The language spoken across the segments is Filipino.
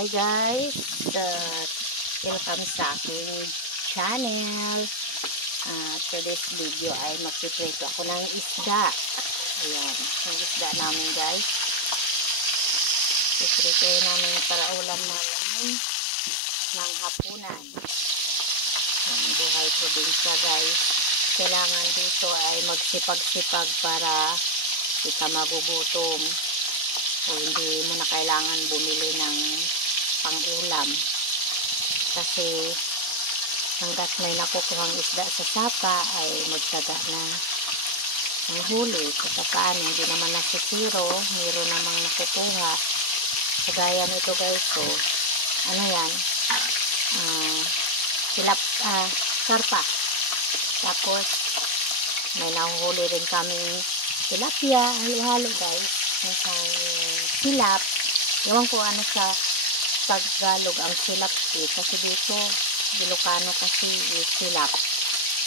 Hi guys, welcome sa aking channel. Today's video ay magpiprito ako ng isda. Ayan, yung isda namin guys. Piprito namin para ulam namin ng hapunan. Ang buhay probinsya guys. Kailangan dito ay magsipag-sipag para kita magugutom. O hindi mo na kailangan bumili ng pang-ulam. Kasi hanggat may nakukuhang isda sa sapa ay magtaga na ang huli. Kaya paano, hindi naman nasisiro, mayroon namang nakukuha. Kagaya nito guys, so, ano yan? Karpa. Tapos, may nahuhuli rin kaming tilapia, halo-halo guys. Isang silap. Ewan ko ano sa Tagalog ang silap eh. Kasi dito, Ilocano kasi silap.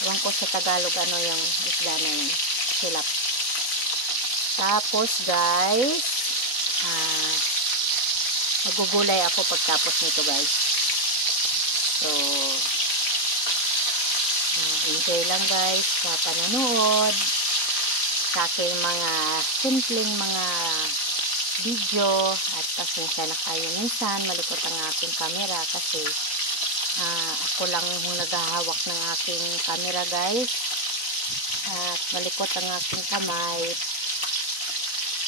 Ewan ko sa Tagalog ano yung isda na yung silap. Tapos guys, magugulay ako pagtapos nito guys. So, enjoy lang guys sa panonood sa aking mga simpleng mga video. At pasensya na kayo minsan malikot ang aking camera kasi ako lang yung naghahawak ng aking camera guys, at malikot ang aking kamay.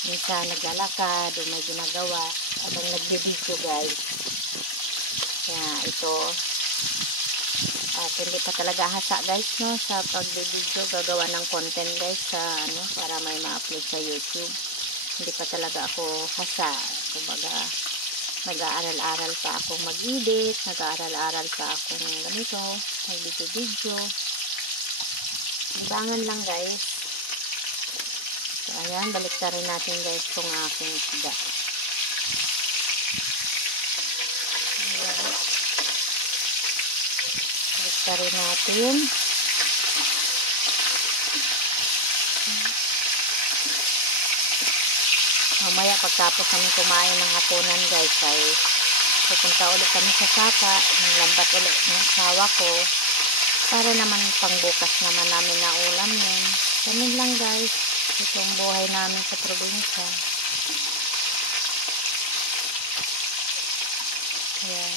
Minsan naglalakad o may ginagawa habang nagbe-video guys. Kaya ito at hindi pa talaga hasa guys no sa pagbe-video, gagawa ng content guys sa ano para may ma-upload sa YouTube. Hindi pa talaga ako hasa. Kumbaga nag-aaral-aral pa akong mag-edit, nag-aaral-aral pa akong ganito, mag-video. Libangan lang guys. So ayan, baliktarin natin guys itong aking isda. Baliktarin natin. Mamaya pagtapos kami kumain ng hapunan guys ay pupunta ulit kami sa sapa, lambat ulit ng asawa ko para naman pangbukas naman namin na ulam yun. Ganun lang guys, itong buhay namin sa probinsya. Ayan.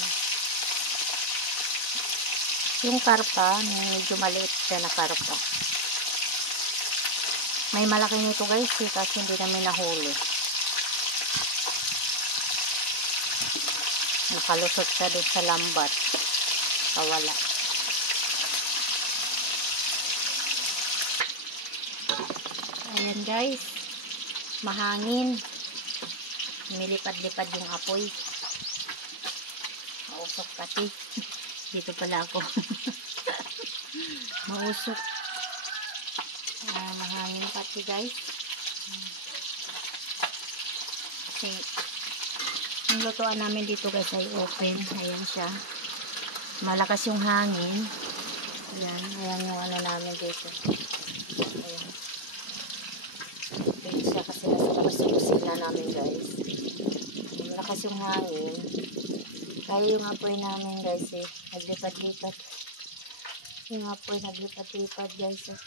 Yung karpa, medyo maliit siya na karpa. May malaki nito guys kasi hindi namin nahuli. Nakalusot siya doon sa lambat. Kawala. Ayan guys. Mahangin. Milipad-lipad yung apoy. Mausok pati. Dito pala ako. Mausok. Mahangin pati guys. Kasi yung lutuan namin dito guys ay open. Ayan siya. Malakas yung hangin. Ayan. Ayan yung ano namin dito. Ayan. Ayan siya kasi nasa labas yung kusina namin guys. Malakas yung hangin. Kaya yung apoy namin guys eh. Naglipat-lipat. Yung apoy naglipat-lipat guys eh.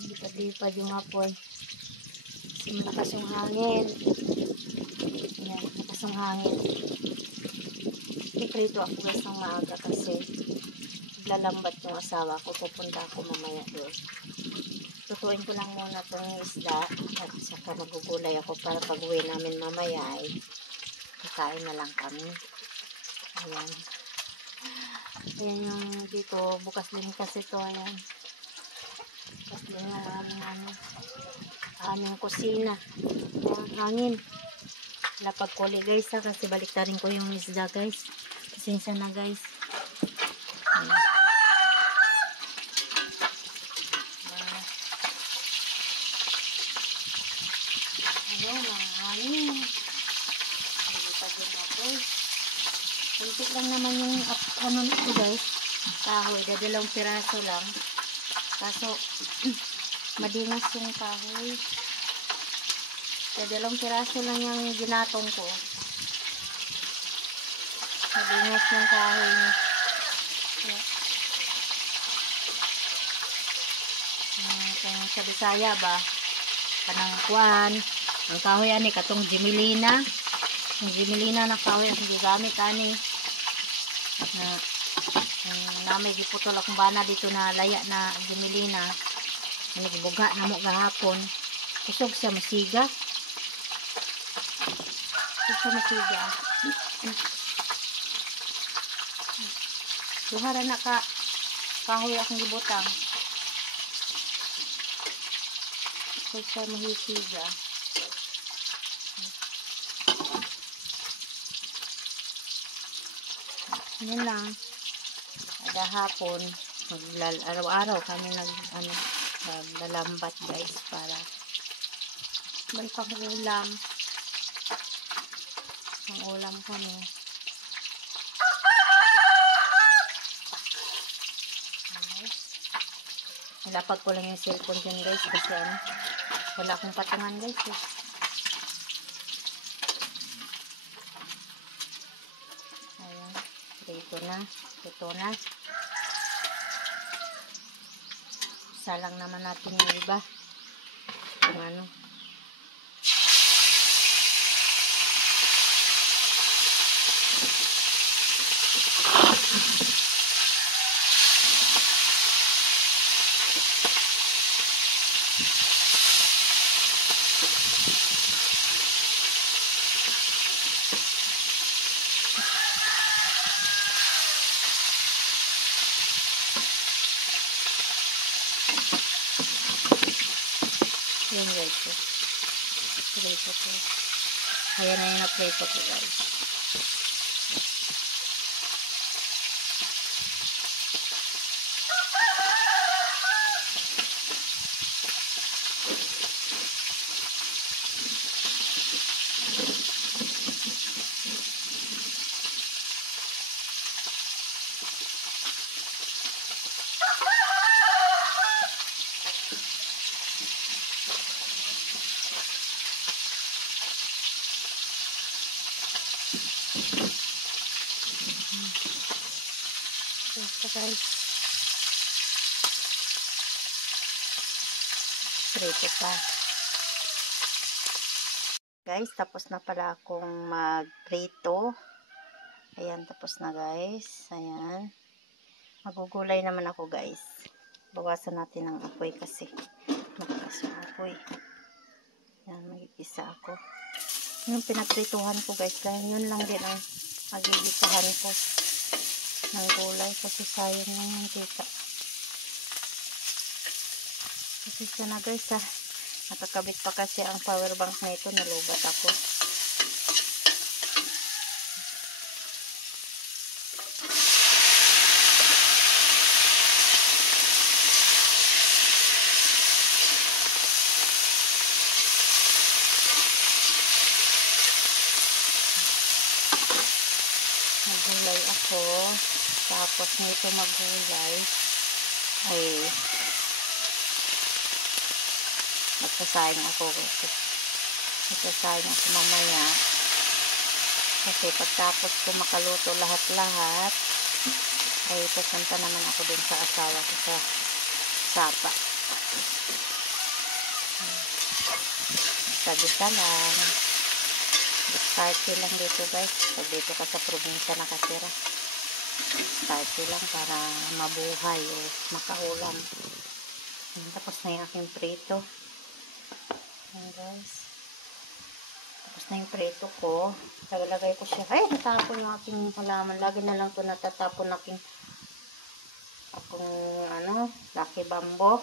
Naglipat-lipat yung apoy. Kasi malakas yung hangin. Ayan, malakas yung hangin. Piprito ako guys ng maaga kasi lalambat yung asawa ko. Pupunta ako mamaya doon. Tutuin ko lang muna itong isda at saka magugulay ako para pag uwi namin mamaya ay kakain na lang kami. Ayan. Ayan yung dito. Bukas din kasi ito. Ayan. Bukas din yung aming kusina. Ayan, hangin. Lapagkuli guys ha, kasi baliktarin ko yung isda guys. Pasensya na guys. Ayan. Ayan, ang hangin. Kunti lang naman yung ano nito guys. Kahoy, dalawang piraso lang. Kaso, madinas yung kahoy. Dalawang piraso lang yung ginatong ko. Mabingos yung kahoy niya. Kung sa Bisaya ba, kanang kuan, ang kahoy ani katong Jimelina. Ang Jimelina na kahoy ang gigamit ani. Na namay giputol akong bana dito na laya na Jimelina. Nagbuga na mo gahapon. Kusog siya masiga. Kusog siya masiga. Duhara na ka kahoy akong gibutang. Kusog siya mahisiga. Yan lang. Ada hapon, araw-araw kami naglalambat guys para may pang-ulam. Ang ulam kami. Nilapag ko lang yung cellphone dyan guys kasi wala akong patungan guys eh. Ayan, ito na. Isa lang naman natin yung iba. Kung ano. Yan guys. Prito ko. Ayan na yung na-prito ko guys. Ito guys. Prito pa. Guys, tapos na pala akong mag-prito. Ayan, tapos na guys. Ayan. Magugulay naman ako guys. Bawasan natin ang apoy kasi mataas yung apoy. Ayan, mag-isa ako. Yung pinaprituhan ko guys. Kaya yun lang din ang mag-ibisahan ko ng gulay kasi sayang na yung kita. Kasi siya na guys ha. Nakakabit pa kasi ang power bank na ito. Nalubat ako. Magulay ako. Tapos nito magulay ay magsasayang ako. Magsasayang ako mamaya. Kasi pagtapos ko makaluto lahat-lahat ay pupunta naman ako dun sa asawa ko sa Sapa. Sabisa lang. Diskarte lang dito guys. Pag dito ka sa probinsya nakatira. Diskarte lang para mabuhay o makaulam. Tapos na yung aking prito. Ayan guys. Tapos na yung prito ko. Lagay ko siya. Ay, natapon yung aking halaman. Lagi na lang ito natatapon akong Lucky Bamboo.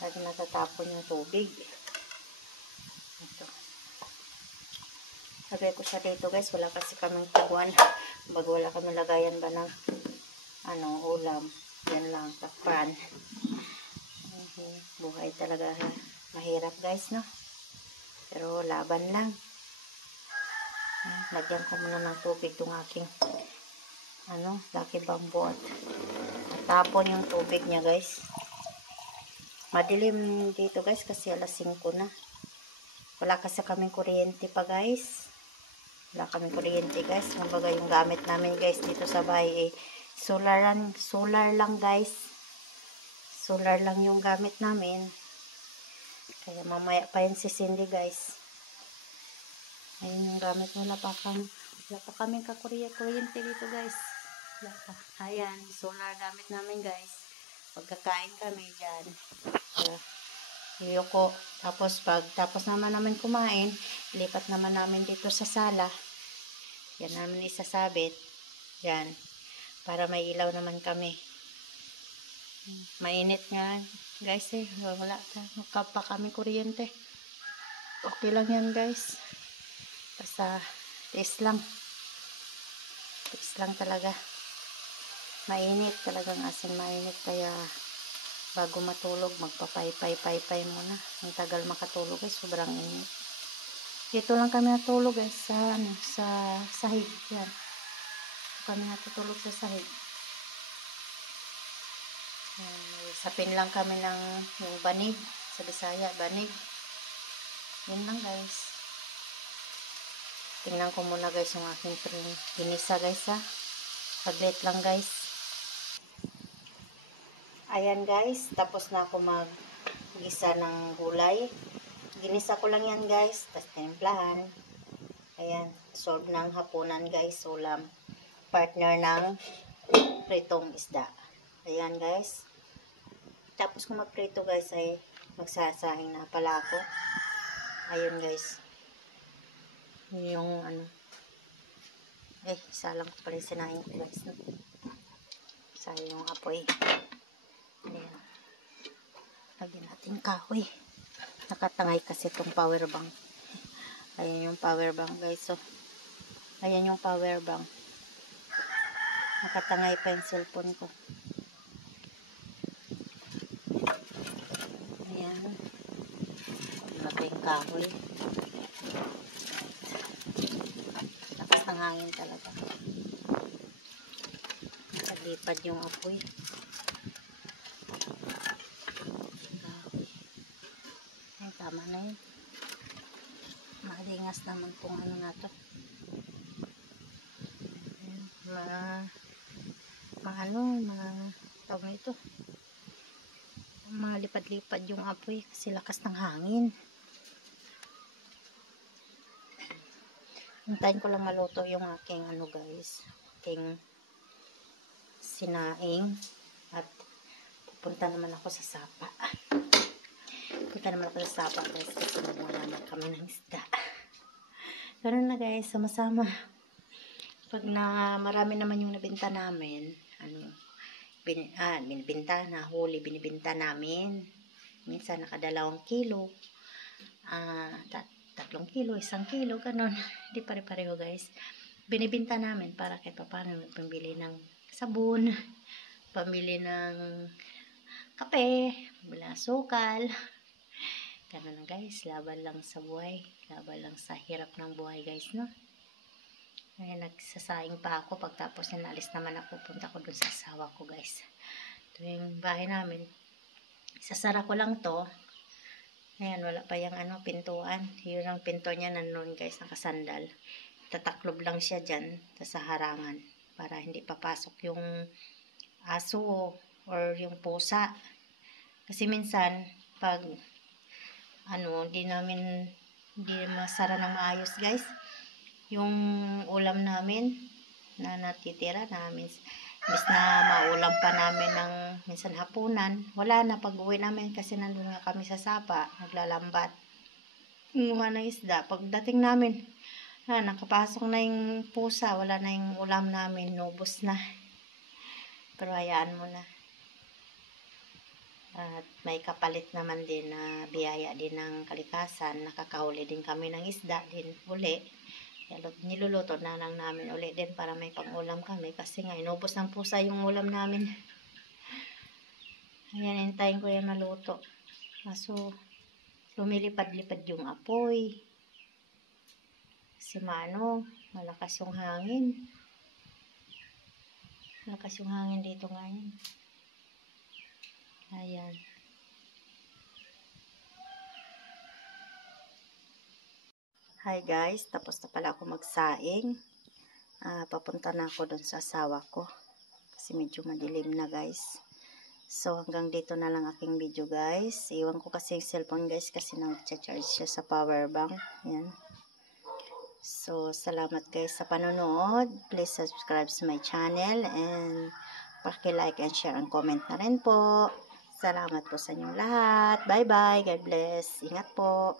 Lagi natatapon yung tubig. Ito. Lagay ko siya dito guys. Wala kasi kaming taguan. Bago wala kami lagayan ba ng ulam. Yan lang. Takpan. Buhay talaga ha. Mahirap guys no. Pero laban lang. Lagyan ko muna ng tubig itong aking Lucky Bamboo. At tapon yung tubig niya guys. Madilim dito guys kasi alas 5 na. Wala kasi kaming kuryente pa guys. Wala kami kuryente guys. Kumbaga yung gamit namin guys dito sa bahay solar lang guys. Solar lang yung gamit namin. Kaya mamaya pa yun sisindi guys. Ayun yung gamit. Wala pa kami kuryente dito guys. Wala pa. Ayan, solar gamit namin guys. Pagkakain kami dyan. Yuko. Tapos tapos naman namin kumain, lipat naman namin dito sa sala. Yan namin isasabit. Yan. Para may ilaw naman kami. Mainit nga guys wala pa kami kuryente. Okay lang yan guys. Basta tiis lang talaga. Mainit talagang asin mainit. Kaya bago matulog magpapay muna. Ang tagal makatulog guys, sobrang init. Dito lang kami natulog guys sa sahig. Yan. Dito kami natutulog sa sahig. Sapin lang kami ng yung banig. Sa Bisaya, banig. Yan lang guys. Tingnan ko muna guys yung aking ginisa guys ha. Saglit lang guys. Ayan guys. Tapos na ako mag-gisa ng gulay. Ginisa ko lang yan guys. Tapos timplahan. Ayan. Solve ng hapunan guys. Ulam. Partner ng pritong isda. Ayan guys. Tapos kung magprito guys ay magsasahing na pala ako. Ayun guys. Yung salang ko pala sinahing ko guys. Sayang yung apoy. Ayan. Lagyan natin kahoy. Nakatangay kasi itong power bank. Ayan yung power bank guys. So, ayan yung power bank. Nakatangay pa yung cellphone ko. Ayan. Lagyan yung kahoy. Lakas ng hangin talaga. Nakalipad yung apoy. Ay, tama na yun. Malingas naman kung ano na to. Tawag na ito. Mga lipad-lipad yung apoy kasi lakas ng hangin. Hintayin ko lang maluto yung aking guys. Aking sinaing. At pupunta naman ako sa sapa. Punta naman ako sa sapa guys kasi wala na kami ng isda. Ganun na guys, sama-sama. Pag marami naman yung nabenta namin, binibenta namin. Minsan nakadalawang kilo, 3 kilo, 1 kilo, ganun. Hindi pare-pareho guys. Binibenta namin para kahit paano pambili ng sabon, pambili ng kape, pambili ng sukal. Ganun na guys, laban lang sa buhay. Laban lang sa hirap ng buhay guys, no? Ayan, nagsasaing pa ako. Pagtapos na alis naman ako, punta ko dun sa asawa ko guys. Ito yung bahay namin. Sasara ko lang to. Ayan, wala pa yung pintuan. Yun ang pinto niya nandun guys, nakasandal. Tataklob lang siya dyan sa harangan para hindi papasok yung aso or yung pusa. Kasi minsan, pag hindi masara ng maayos guys. Yung ulam namin na natitira namin, bis na maulam pa namin ng minsan hapunan, wala na pag uwi namin kasi nandun nga kami sa sapa, naglalambat. Kumuha ng isda. Pagdating namin, nakapasok na yung pusa, wala na yung ulam namin, nubos na. Pero hayaan mo na. At may kapalit naman din na biyaya din ng kalikasan, nakakahuli din kami ng isda din uli. Niluluto na lang namin ulit din para may pang-ulam kami kasi nga inubos ng pusa yung ulam namin. Ayan, hintayin ko yan maluto. Kaso lumilipad-lipad yung apoy kasi malakas yung hangin. Malakas yung hangin dito ngayon. Ayan. Hi guys, tapos na pala ako magsaing. Papunta na ako doon sa asawa ko. Kasi medyo madilim na guys. So hanggang dito na lang aking video guys. Iwan ko kasi yung cellphone guys kasi nag-charge siya sa power bank. Yan. So salamat guys sa panonood. Please subscribe sa my channel and paki-like and share and comment na rin po. Salamat po sa inyong lahat. Bye bye. God bless. Ingat po.